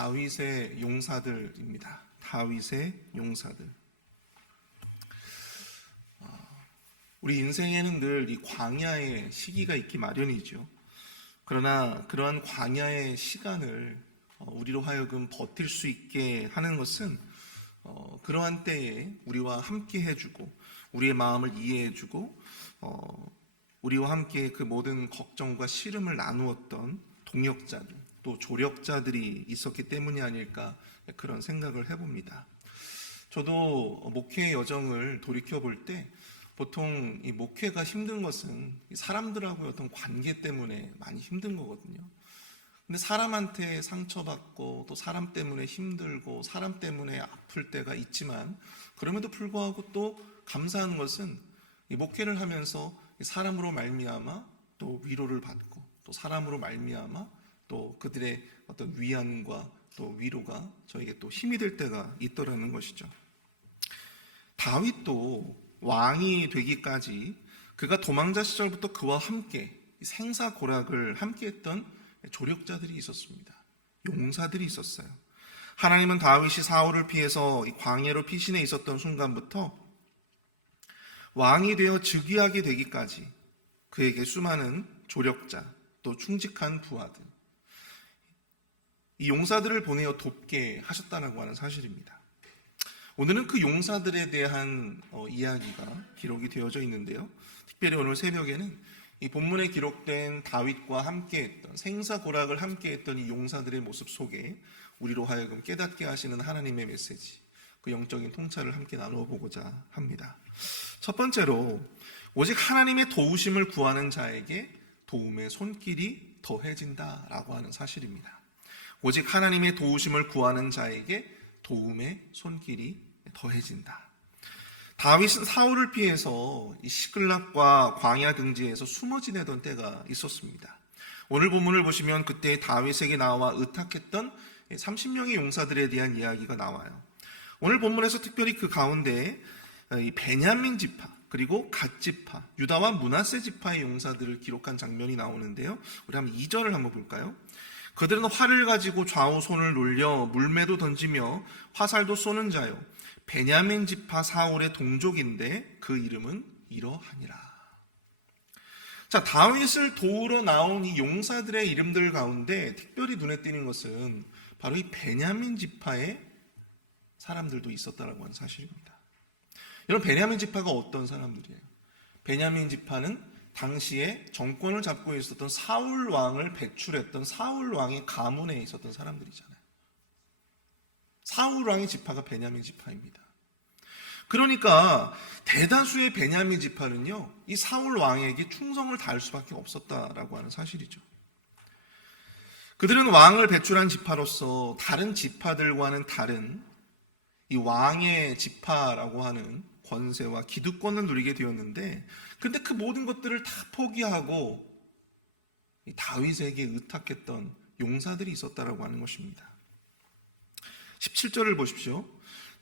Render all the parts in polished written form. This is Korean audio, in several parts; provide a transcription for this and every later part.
다윗의 용사들입니다. 다윗의 용사들. 우리 인생에는 늘 이 광야의 시기가 있기 마련이죠. 그러나 그러한 광야의 시간을 우리로 하여금 버틸 수 있게 하는 것은 그러한 때에 우리와 함께 해주고 우리의 마음을 이해해주고 우리와 함께 그 모든 걱정과 시름을 나누었던 동역자들 또 조력자들이 있었기 때문이 아닐까 그런 생각을 해봅니다. 저도 목회 여정을 돌이켜볼 때 보통 이 목회가 힘든 것은 사람들하고의 어떤 관계 때문에 많이 힘든 거거든요. 근데 사람한테 상처받고 또 사람 때문에 힘들고 사람 때문에 아플 때가 있지만 그럼에도 불구하고 또 감사한 것은 이 목회를 하면서 사람으로 말미암아 또 위로를 받고 또 사람으로 말미암아 또 그들의 어떤 위안과 또 위로가 저에게 또 힘이 될 때가 있더라는 것이죠. 다윗도 왕이 되기까지 그가 도망자 시절부터 그와 함께 생사고락을 함께했던 조력자들이 있었습니다. 용사들이 있었어요. 하나님은 다윗이 사울을 피해서 광야로 피신해 있었던 순간부터 왕이 되어 즉위하게 되기까지 그에게 수많은 조력자 또 충직한 부하들 이 용사들을 보내어 돕게 하셨다고 하는 사실입니다. 오늘은 그 용사들에 대한 이야기가 기록이 되어져 있는데요. 특별히 오늘 새벽에는 이 본문에 기록된 다윗과 함께했던 생사고락을 함께했던 이 용사들의 모습 속에 우리로 하여금 깨닫게 하시는 하나님의 메시지, 그 영적인 통찰을 함께 나누어 보고자 합니다. 첫 번째로 오직 하나님의 도우심을 구하는 자에게 도움의 손길이 더해진다라고 하는 사실입니다. 오직 하나님의 도우심을 구하는 자에게 도움의 손길이 더해진다. 다윗은 사울을 피해서 이 시클락과 광야 등지에서 숨어 지내던 때가 있었습니다. 오늘 본문을 보시면 그때 다윗에게 나와 의탁했던 30명의 용사들에 대한 이야기가 나와요. 오늘 본문에서 특별히 그 가운데 베냐민 지파 그리고 갓 지파, 유다와 므낫세 지파의 용사들을 기록한 장면이 나오는데요. 우리 한번 2절을 한번 볼까요? 그들은 활을 가지고 좌우 손을 놀려 물매도 던지며 화살도 쏘는 자요 베냐민 지파 사울의 동족인데 그 이름은 이러하니라. 자, 다윗을 도우러 나온 이 용사들의 이름들 가운데 특별히 눈에 띄는 것은 바로 이 베냐민 지파의 사람들도 있었다라고 하는 사실입니다. 여러분, 베냐민 지파가 어떤 사람들이에요? 베냐민 지파는 당시에 정권을 잡고 있었던 사울 왕을 배출했던 사울 왕의 가문에 있었던 사람들이잖아요. 사울 왕의 지파가 베냐민 지파입니다. 그러니까 대다수의 베냐민 지파는요, 이 사울 왕에게 충성을 다할 수밖에 없었다라고 하는 사실이죠. 그들은 왕을 배출한 지파로서 다른 지파들과는 다른 이 왕의 지파라고 하는 권세와 기득권을 누리게 되었는데, 근데 그 모든 것들을 다 포기하고 다윗에게 의탁했던 용사들이 있었다라고 하는 것입니다. 17절을 보십시오.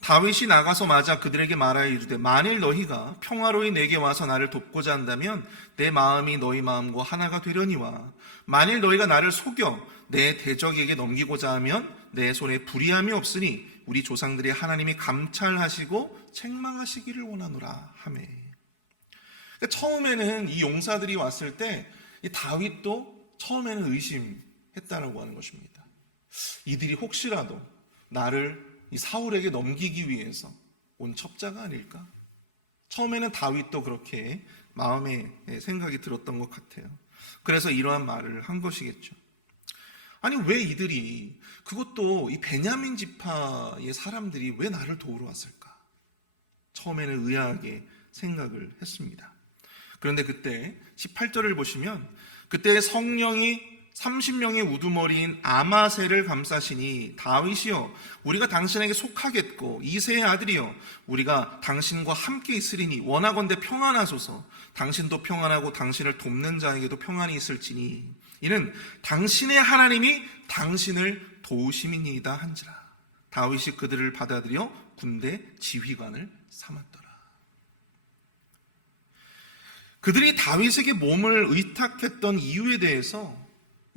다윗이 나가서 맞아 그들에게 말하여 이르되 만일 너희가 평화로이 내게 와서 나를 돕고자 한다면 내 마음이 너희 마음과 하나가 되려니와 만일 너희가 나를 속여 내 대적에게 넘기고자 하면 내 손에 불의함이 없으니 우리 조상들의 하나님이 감찰하시고 책망하시기를 원하노라 하매. 그러니까 처음에는 이 용사들이 왔을 때 이 다윗도 처음에는 의심했다라고 하는 것입니다. 이들이 혹시라도 나를 이 사울에게 넘기기 위해서 온 첩자가 아닐까? 처음에는 다윗도 그렇게 마음에 생각이 들었던 것 같아요. 그래서 이러한 말을 한 것이겠죠. 아니, 왜 이들이, 그것도 이 베냐민 지파의 사람들이 왜 나를 도우러 왔을까? 처음에는 의아하게 생각을 했습니다. 그런데 그때 18절을 보시면 그때 성령이 30명의 우두머리인 아마새를 감싸시니 다윗이여 우리가 당신에게 속하겠고 이새의 아들이여 우리가 당신과 함께 있으리니 원하건대 평안하소서. 당신도 평안하고 당신을 돕는 자에게도 평안이 있을지니 이는 당신의 하나님이 당신을 도우심이니이다 한지라. 다윗이 그들을 받아들여 군대 지휘관을 삼았더라. 그들이 다윗에게 몸을 의탁했던 이유에 대해서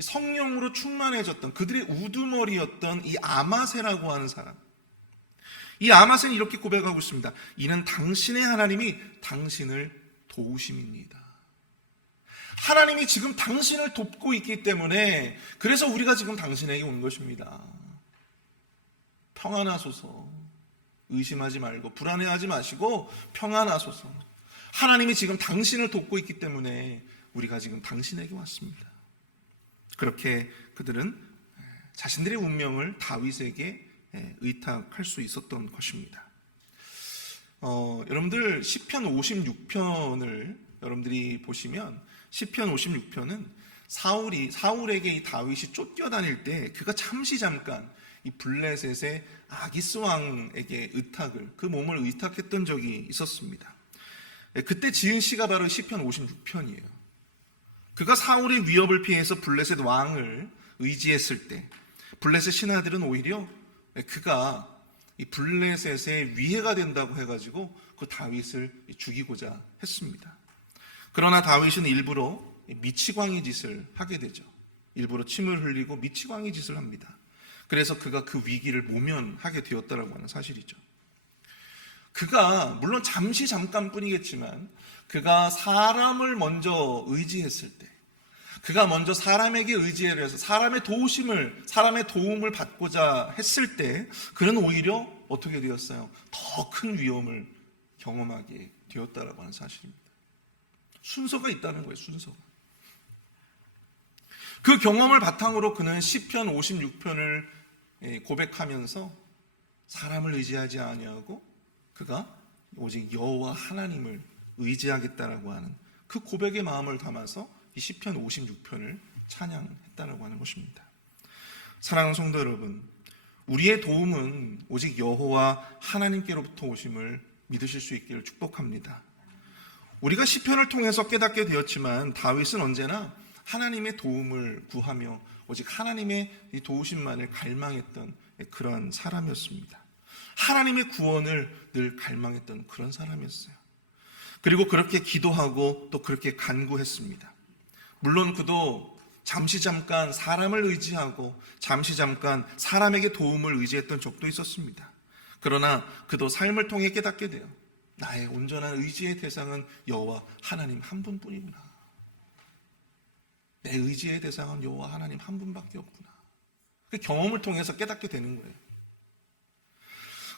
성령으로 충만해졌던 그들의 우두머리였던 이 아마세라고 하는 사람. 이 아마세는 이렇게 고백하고 있습니다. 이는 당신의 하나님이 당신을 도우심입니다. 하나님이 지금 당신을 돕고 있기 때문에 그래서 우리가 지금 당신에게 온 것입니다. 평안하소서. 의심하지 말고 불안해하지 마시고 평안하소서. 하나님이 지금 당신을 돕고 있기 때문에 우리가 지금 당신에게 왔습니다. 그렇게 그들은 자신들의 운명을 다윗에게 의탁할 수 있었던 것입니다. 여러분들 시편 56편을 여러분들이 보시면 시편 56편은 사울에게 이 다윗이 쫓겨다닐 때 그가 잠깐 이 블레셋의 아기스 왕에게 그 몸을 의탁했던 적이 있었습니다. 그때 지은 시가 바로 시편 56편이에요. 그가 사울의 위협을 피해서 블레셋 왕을 의지했을 때 블레셋 신하들은 오히려 그가 이 블레셋의 위해가 된다고 해가지고 그 다윗을 죽이고자 했습니다. 그러나 다윗은 일부러 미치광이 짓을 하게 되죠. 일부러 침을 흘리고 미치광이 짓을 합니다. 그래서 그가 그 위기를 모면하게 되었다라고 하는 사실이죠. 그가 물론 잠깐뿐이겠지만 그가 사람을 먼저 의지했을 때, 그가 먼저 사람에게 의지를 해서 사람의 도움을 받고자 했을 때 그는 오히려 어떻게 되었어요? 더 큰 위험을 경험하게 되었다라고 하는 사실입니다. 순서가 있다는 거예요. 순서가. 그 경험을 바탕으로 그는 시편 56편을 고백하면서 사람을 의지하지 아니하고 그가 오직 여호와 하나님을 의지하겠다라고 하는 그 고백의 마음을 담아서 이 시편 56편을 찬양했다라고 하는 것입니다. 사랑하는 성도 여러분, 우리의 도움은 오직 여호와 하나님께로부터 오심을 믿으실 수 있기를 축복합니다. 우리가 시편을 통해서 깨닫게 되었지만 다윗은 언제나 하나님의 도움을 구하며 오직 하나님의 이 도우심만을 갈망했던 그런 사람이었습니다. 하나님의 구원을 늘 갈망했던 그런 사람이었어요. 그리고 그렇게 기도하고 또 그렇게 간구했습니다. 물론 그도 잠깐 사람을 의지하고 잠깐 사람에게 도움을 의지했던 적도 있었습니다. 그러나 그도 삶을 통해 깨닫게 돼요. 나의 온전한 의지의 대상은 여호와 하나님 한 분뿐이구나. 내 의지의 대상은 여호와 하나님 한 분밖에 없구나. 그 경험을 통해서 깨닫게 되는 거예요.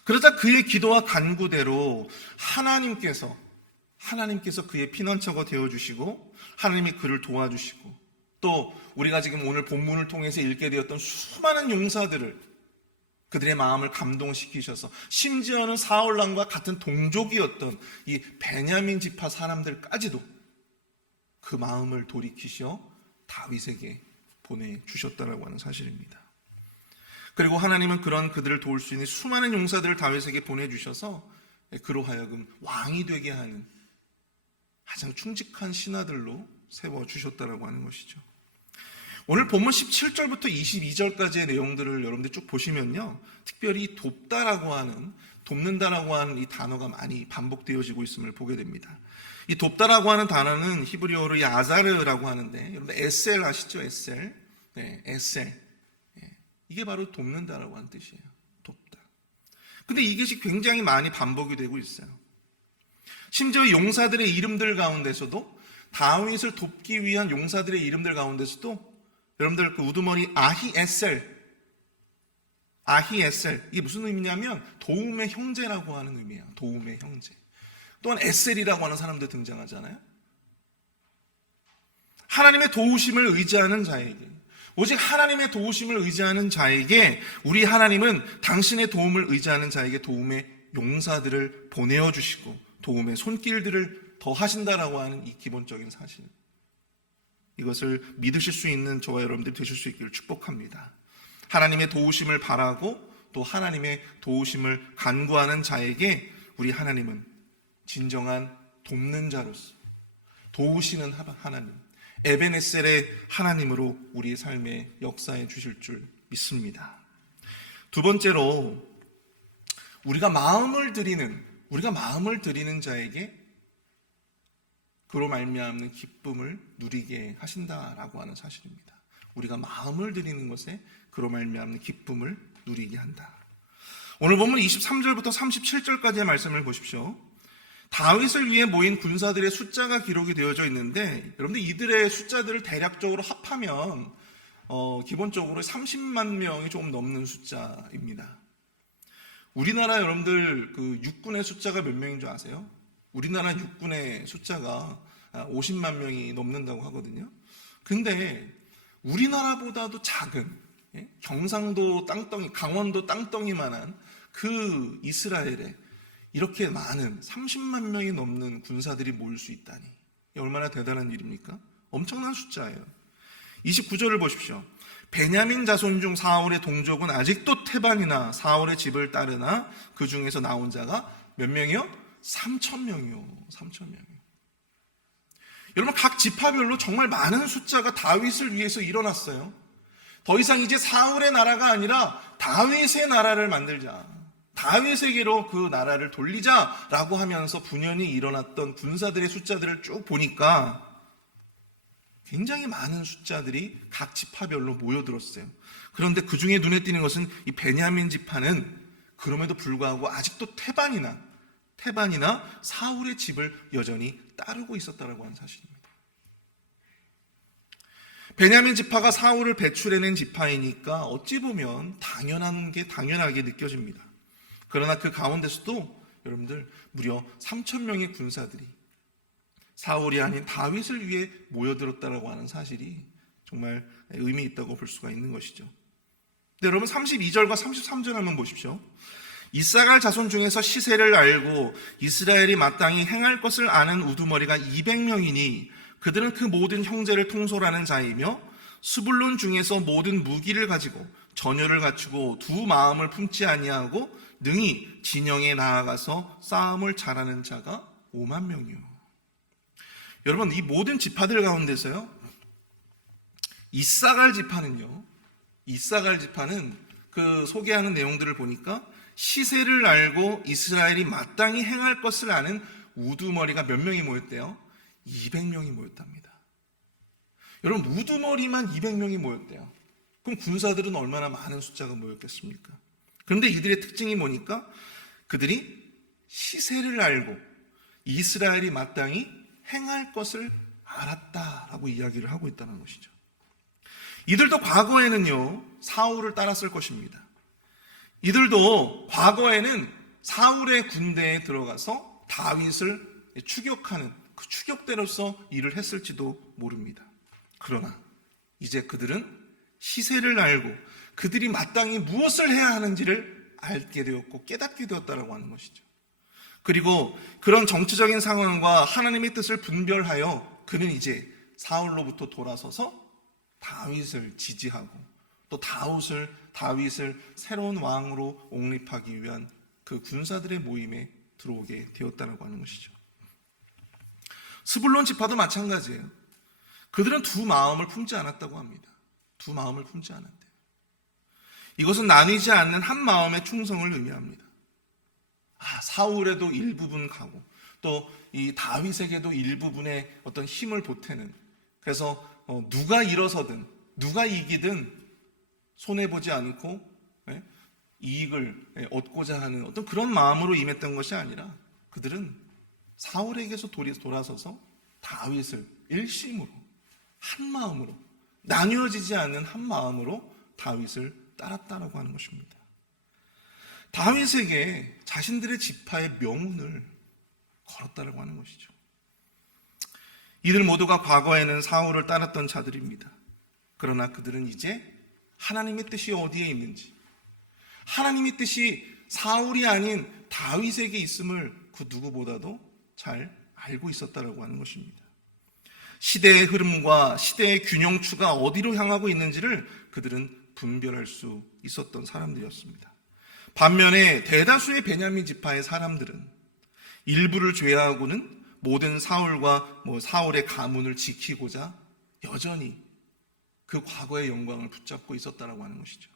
그러자 그의 기도와 간구대로 하나님께서 그의 피난처가 되어주시고 하나님이 그를 도와주시고 또 우리가 지금 오늘 본문을 통해서 읽게 되었던 수많은 용사들을 그들의 마음을 감동시키셔서 심지어는 사울왕과 같은 동족이었던 이 베냐민 지파 사람들까지도 그 마음을 돌이키셔 다윗에게 보내주셨다라고 하는 사실입니다. 그리고 하나님은 그런 그들을 도울 수 있는 수많은 용사들을 다윗에게 보내주셔서 그로 하여금 왕이 되게 하는 가장 충직한 신하들로 세워주셨다라고 하는 것이죠. 오늘 본문 17절부터 22절까지의 내용들을 여러분들 쭉 보시면요, 특별히 돕는다라고 하는 이 단어가 많이 반복되어지고 있음을 보게 됩니다. 이 돕다라고 하는 단어는 히브리어로 이 아자르라고 하는데, 여러분들 에셀 아시죠? 에셀. 네, 에셀. 이게 바로 돕는다라고 하는 뜻이에요. 돕다. 근데 이것이 굉장히 많이 반복이 되고 있어요. 심지어 용사들의 이름들 가운데서도 다윗을 돕기 위한 용사들의 이름들 가운데서도 여러분들 그 우두머리 아히에셀 이게 무슨 의미냐면 도움의 형제라고 하는 의미예요. 도움의 형제. 또한 에셀이라고 하는 사람들 등장하잖아요. 하나님의 도우심을 의지하는 자에게, 오직 하나님의 도우심을 의지하는 자에게 우리 하나님은 당신의 도움을 의지하는 자에게 도움의 용사들을 보내어 주시고 도움의 손길들을 더 하신다라고 하는 이 기본적인 사실, 이것을 믿으실 수 있는 저와 여러분들이 되실 수 있기를 축복합니다. 하나님의 도우심을 바라고 또 하나님의 도우심을 간구하는 자에게 우리 하나님은 진정한 돕는 자로서 도우시는 하나님, 에베네셀의 하나님으로 우리의 삶에 역사해 주실 줄 믿습니다. 두 번째로 우리가 마음을 드리는 자에게 그로 말미암는 기쁨을 누리게 하신다라고 하는 사실입니다. 우리가 마음을 드리는 것에 그로 말미암는 기쁨을 누리게 한다. 오늘 본문 23절부터 37절까지의 말씀을 보십시오. 다윗을 위해 모인 군사들의 숫자가 기록이 되어져 있는데, 여러분들 이들의 숫자들을 대략적으로 합하면 기본적으로 30만 명이 조금 넘는 숫자입니다. 우리나라 여러분들 그 육군의 숫자가 몇 명인 줄 아세요? 우리나라 육군의 숫자가 50만 명이 넘는다고 하거든요. 근데 우리나라보다도 작은, 경상도 땅덩이, 강원도 땅덩이만한 그 이스라엘에 이렇게 많은 30만 명이 넘는 군사들이 모일 수 있다니, 얼마나 대단한 일입니까? 엄청난 숫자예요. 29절을 보십시오. 베냐민 자손 중 사울의 동족은 아직도 태반이나 사울의 집을 따르나 그 중에서 나온 자가 몇 명이요? 3,000명이요. 3,000명이요. 여러분, 각 지파별로 정말 많은 숫자가 다윗을 위해서 일어났어요. 더 이상 이제 사울의 나라가 아니라 다윗의 나라를 만들자, 다윗에게로 그 나라를 돌리자라고 하면서 분연히 일어났던 군사들의 숫자들을 쭉 보니까 굉장히 많은 숫자들이 각 지파별로 모여들었어요. 그런데 그 중에 눈에 띄는 것은 이 베냐민 지파는 그럼에도 불구하고 아직도 태반이나 사울의 집을 여전히 따르고 있었다라고 하는 사실입니다. 베냐민 지파가 사울을 배출해낸 지파이니까 어찌 보면 당연하게 느껴집니다. 그러나 그 가운데서도 여러분들 무려 3,000명의 군사들이 사울이 아닌 다윗을 위해 모여들었다라고 하는 사실이 정말 의미 있다고 볼 수가 있는 것이죠. 근데 여러분 32절과 33절 한번 보십시오. 이사갈 자손 중에서 시세를 알고 이스라엘이 마땅히 행할 것을 아는 우두머리가 200명이니 그들은 그 모든 형제를 통솔하는 자이며 스불론 중에서 모든 무기를 가지고 전열을 갖추고 두 마음을 품지 아니하고 능히 진영에 나아가서 싸움을 잘하는 자가 5만 명이요. 여러분, 이 모든 지파들 가운데서요, 이사갈 지파는 그 소개하는 내용들을 보니까 시세를 알고 이스라엘이 마땅히 행할 것을 아는 우두머리가 몇 명이 모였대요? 200명이 모였답니다. 여러분, 우두머리만 200명이 모였대요. 그럼 군사들은 얼마나 많은 숫자가 모였겠습니까? 그런데 이들의 특징이 뭐니까 그들이 시세를 알고 이스라엘이 마땅히 행할 것을 알았다라고 이야기를 하고 있다는 것이죠. 이들도 과거에는요, 사울을 따랐을 것입니다. 이들도 과거에는 사울의 군대에 들어가서 다윗을 추격하는 그 추격대로서 일을 했을지도 모릅니다. 그러나 이제 그들은 시세를 알고 그들이 마땅히 무엇을 해야 하는지를 알게 되었고 깨닫게 되었다라고 하는 것이죠. 그리고 그런 정치적인 상황과 하나님의 뜻을 분별하여 그는 이제 사울로부터 돌아서서 다윗을 지지하고 또 다윗을 새로운 왕으로 옹립하기 위한 그 군사들의 모임에 들어오게 되었다라고 하는 것이죠. 스불론 지파도 마찬가지예요. 그들은 두 마음을 품지 않았다고 합니다. 두 마음을 품지 않았대요. 이것은 나뉘지 않는 한 마음의 충성을 의미합니다. 사울에도 일부분 가고 또 이 다윗에게도 일부분의 어떤 힘을 보태는, 그래서 누가 일어서든 누가 이기든 손해보지 않고 이익을 얻고자 하는 어떤 그런 마음으로 임했던 것이 아니라 그들은 사울에게서 돌아서서 다윗을 일심으로 한 마음으로 나뉘어지지 않는 한 마음으로 다윗을 따랐다라고 하는 것입니다. 다윗에게 자신들의 지파의 명운을 걸었다라고 하는 것이죠. 이들 모두가 과거에는 사울을 따랐던 자들입니다. 그러나 그들은 이제 하나님의 뜻이 어디에 있는지, 하나님의 뜻이 사울이 아닌 다윗에게 있음을 그 누구보다도 잘 알고 있었다라고 하는 것입니다. 시대의 흐름과 시대의 균형추가 어디로 향하고 있는지를 그들은 분별할 수 있었던 사람들이었습니다. 반면에 대다수의 베냐민 지파의 사람들은 일부를 제외하고는 모든 사울과 사울의 가문을 지키고자 여전히 그 과거의 영광을 붙잡고 있었다라고 하는 것이죠.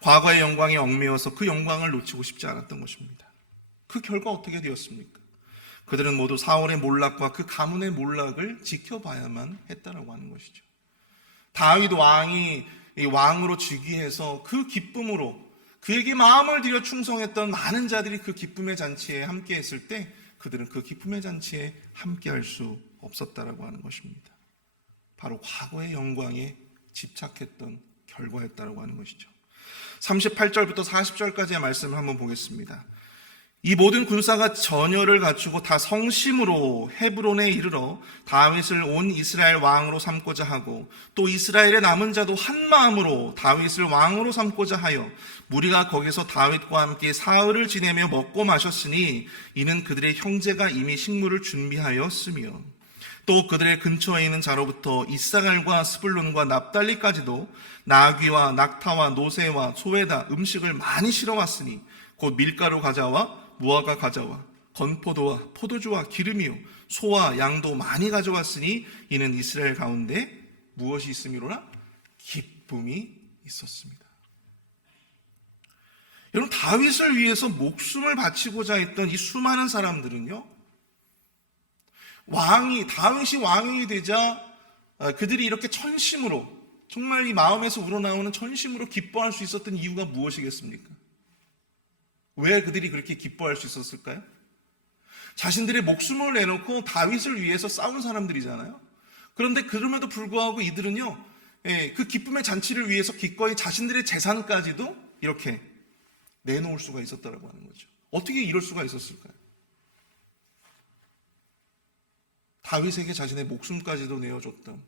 과거의 영광에 얽매여서 그 영광을 놓치고 싶지 않았던 것입니다. 그 결과 어떻게 되었습니까? 그들은 모두 사울의 몰락과 그 가문의 몰락을 지켜봐야만 했다라고 하는 것이죠. 다윗 왕이 이 왕으로 즉위해서 그 기쁨으로 그에게 마음을 들여 충성했던 많은 자들이 그 기쁨의 잔치에 함께 했을 때 그들은 그 기쁨의 잔치에 함께 할 수 없었다라고 하는 것입니다. 바로 과거의 영광에 집착했던 결과였다라고 하는 것이죠. 38절부터 40절까지의 말씀을 한번 보겠습니다. 이 모든 군사가 전열을 갖추고 다 성심으로 헤브론에 이르러 다윗을 온 이스라엘 왕으로 삼고자 하고 또 이스라엘의 남은 자도 한 마음으로 다윗을 왕으로 삼고자 하여 무리가 거기서 다윗과 함께 사흘을 지내며 먹고 마셨으니 이는 그들의 형제가 이미 식물을 준비하였으며 또 그들의 근처에 있는 자로부터 이사갈과 스불론과 납달리까지도 나귀와 낙타와 노새와 소에다 음식을 많이 실어왔으니 곧 밀가루 가자와 무화과 가자와 건포도와 포도주와 기름이요 소와 양도 많이 가져왔으니 이는 이스라엘 가운데 무엇이 있음이로라? 기쁨이 있었습니다. 여러분, 다윗을 위해서 목숨을 바치고자 했던 이 수많은 사람들은요, 다윗이 왕이 되자 그들이 이렇게 천심으로, 정말 이 마음에서 우러나오는 천심으로 기뻐할 수 있었던 이유가 무엇이겠습니까? 왜 그들이 그렇게 기뻐할 수 있었을까요? 자신들의 목숨을 내놓고 다윗을 위해서 싸운 사람들이잖아요. 그런데 그럼에도 불구하고 이들은요, 그 기쁨의 잔치를 위해서 기꺼이 자신들의 재산까지도 이렇게 내놓을 수가 있었다라고 하는 거죠. 어떻게 이럴 수가 있었을까요? 다윗에게 자신의 목숨까지도 내어줬던,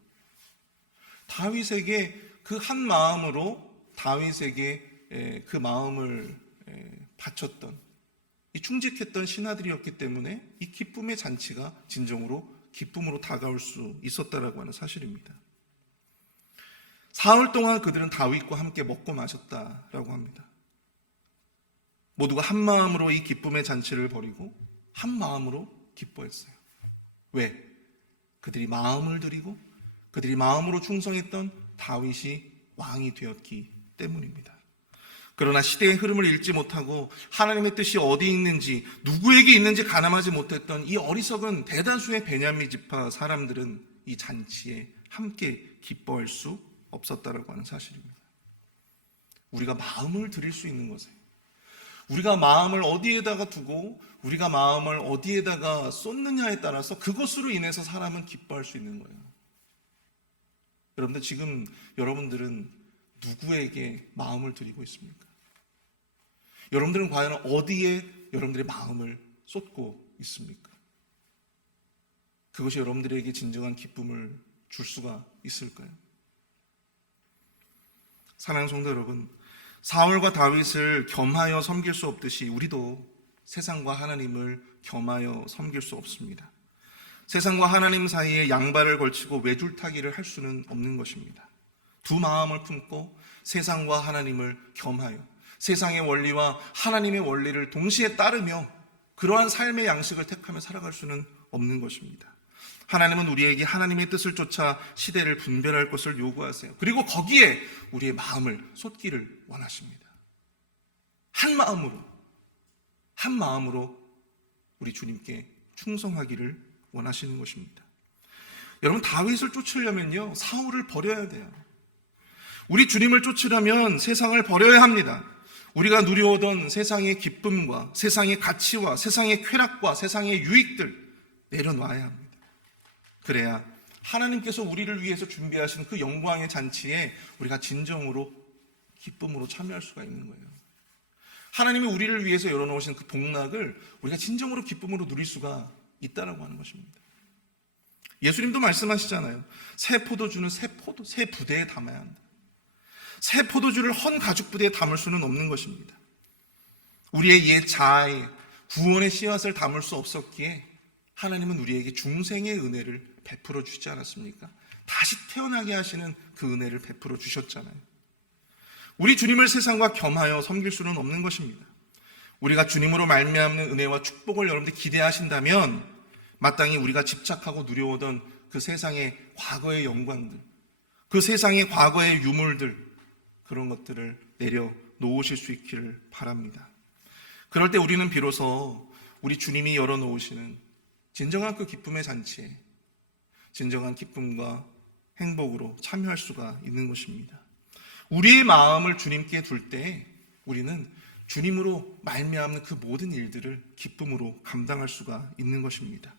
다윗에게 그 한 마음으로 다윗에게 그 마음을 바쳤던, 이 충직했던 신하들이었기 때문에 이 기쁨의 잔치가 진정으로 기쁨으로 다가올 수 있었다라고 하는 사실입니다. 사흘 동안 그들은 다윗과 함께 먹고 마셨다라고 합니다. 모두가 한 마음으로 이 기쁨의 잔치를 벌이고 한 마음으로 기뻐했어요. 왜? 그들이 마음을 들이고 그들이 마음으로 충성했던 다윗이 왕이 되었기 때문입니다. 그러나 시대의 흐름을 읽지 못하고 하나님의 뜻이 어디 있는지, 누구에게 있는지 가늠하지 못했던 이 어리석은 대다수의 베냐민 지파 사람들은 이 잔치에 함께 기뻐할 수 없었다라고 하는 사실입니다. 우리가 마음을 드릴 수 있는 것에, 우리가 마음을 어디에다가 두고 우리가 마음을 어디에다가 쏟느냐에 따라서 그것으로 인해서 사람은 기뻐할 수 있는 거예요. 여러분들, 지금 여러분들은 누구에게 마음을 드리고 있습니까? 여러분들은 과연 어디에 여러분들의 마음을 쏟고 있습니까? 그것이 여러분들에게 진정한 기쁨을 줄 수가 있을까요? 사랑하는 성도 여러분, 사울과 다윗을 겸하여 섬길 수 없듯이 우리도 세상과 하나님을 겸하여 섬길 수 없습니다. 세상과 하나님 사이에 양발을 걸치고 외줄타기를 할 수는 없는 것입니다. 두 마음을 품고 세상과 하나님을 겸하여 세상의 원리와 하나님의 원리를 동시에 따르며 그러한 삶의 양식을 택하며 살아갈 수는 없는 것입니다. 하나님은 우리에게 하나님의 뜻을 쫓아 시대를 분별할 것을 요구하세요. 그리고 거기에 우리의 마음을 쏟기를 원하십니다. 한 마음으로 우리 주님께 충성하기를 원하시는 것입니다. 여러분, 다윗을 쫓으려면요, 사울을 버려야 돼요. 우리 주님을 쫓으려면 세상을 버려야 합니다. 우리가 누려오던 세상의 기쁨과 세상의 가치와 세상의 쾌락과 세상의 유익들 내려놔야 합니다. 그래야 하나님께서 우리를 위해서 준비하신 그 영광의 잔치에 우리가 진정으로 기쁨으로 참여할 수가 있는 거예요. 하나님이 우리를 위해서 열어놓으신 그 복락을 우리가 진정으로 기쁨으로 누릴 수가 있다라고 하는 것입니다. 예수님도 말씀하시잖아요. 새 포도주는 새 부대에 담아야 한다. 새 포도주를 헌 가죽 부대에 담을 수는 없는 것입니다. 우리의 옛 자아에 구원의 씨앗을 담을 수 없었기에 하나님은 우리에게 중생의 은혜를 베풀어 주시지 않았습니까? 다시 태어나게 하시는 그 은혜를 베풀어 주셨잖아요. 우리 주님을 세상과 겸하여 섬길 수는 없는 것입니다. 우리가 주님으로 말미암는 은혜와 축복을 여러분들 기대하신다면 마땅히 우리가 집착하고 누려오던 그 세상의 과거의 영광들, 그 세상의 과거의 유물들, 그런 것들을 내려놓으실 수 있기를 바랍니다. 그럴 때 우리는 비로소 우리 주님이 열어놓으시는 진정한 그 기쁨의 잔치에 진정한 기쁨과 행복으로 참여할 수가 있는 것입니다. 우리의 마음을 주님께 둘 때 우리는 주님으로 말미암는 그 모든 일들을 기쁨으로 감당할 수가 있는 것입니다.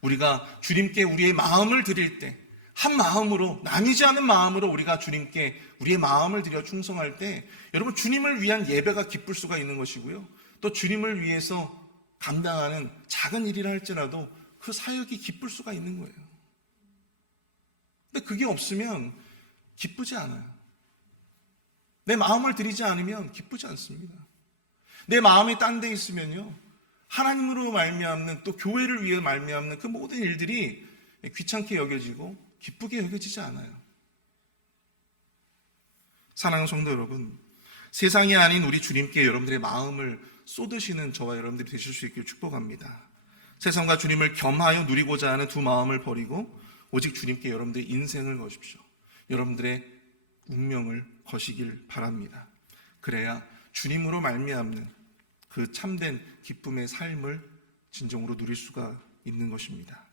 우리가 주님께 우리의 마음을 드릴 때 한 마음으로, 나뉘지 않은 마음으로 우리가 주님께 우리의 마음을 드려 충성할 때 여러분 주님을 위한 예배가 기쁠 수가 있는 것이고요. 또 주님을 위해서 감당하는 작은 일이라 할지라도 그 사역이 기쁠 수가 있는 거예요. 근데 그게 없으면 기쁘지 않아요. 내 마음을 드리지 않으면 기쁘지 않습니다. 내 마음이 딴 데 있으면요, 하나님으로 말미암는, 또 교회를 위해 말미암는 그 모든 일들이 귀찮게 여겨지고 기쁘게 여겨지지 않아요. 사랑하는 성도 여러분, 세상이 아닌 우리 주님께 여러분들의 마음을 쏟으시는 저와 여러분들이 되실 수 있기를 축복합니다. 세상과 주님을 겸하여 누리고자 하는 두 마음을 버리고 오직 주님께 여러분들의 인생을 거십시오. 여러분들의 운명을 거시길 바랍니다. 그래야 주님으로 말미암는 그 참된 기쁨의 삶을 진정으로 누릴 수가 있는 것입니다.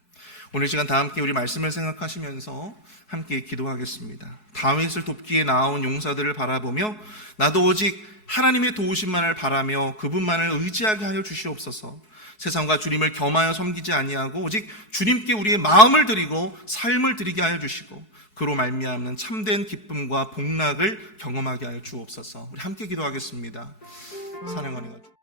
오늘 시간 다 함께 우리 말씀을 생각하시면서 함께 기도하겠습니다. 다윗을 돕기에 나온 용사들을 바라보며 나도 오직 하나님의 도우심만을 바라며 그분만을 의지하게 하여 주시옵소서. 세상과 주님을 겸하여 섬기지 아니하고 오직 주님께 우리의 마음을 드리고 삶을 드리게 하여 주시고 그로 말미암는 참된 기쁨과 복락을 경험하게 하여 주옵소서. 우리 함께 기도하겠습니다. 사랑하는 주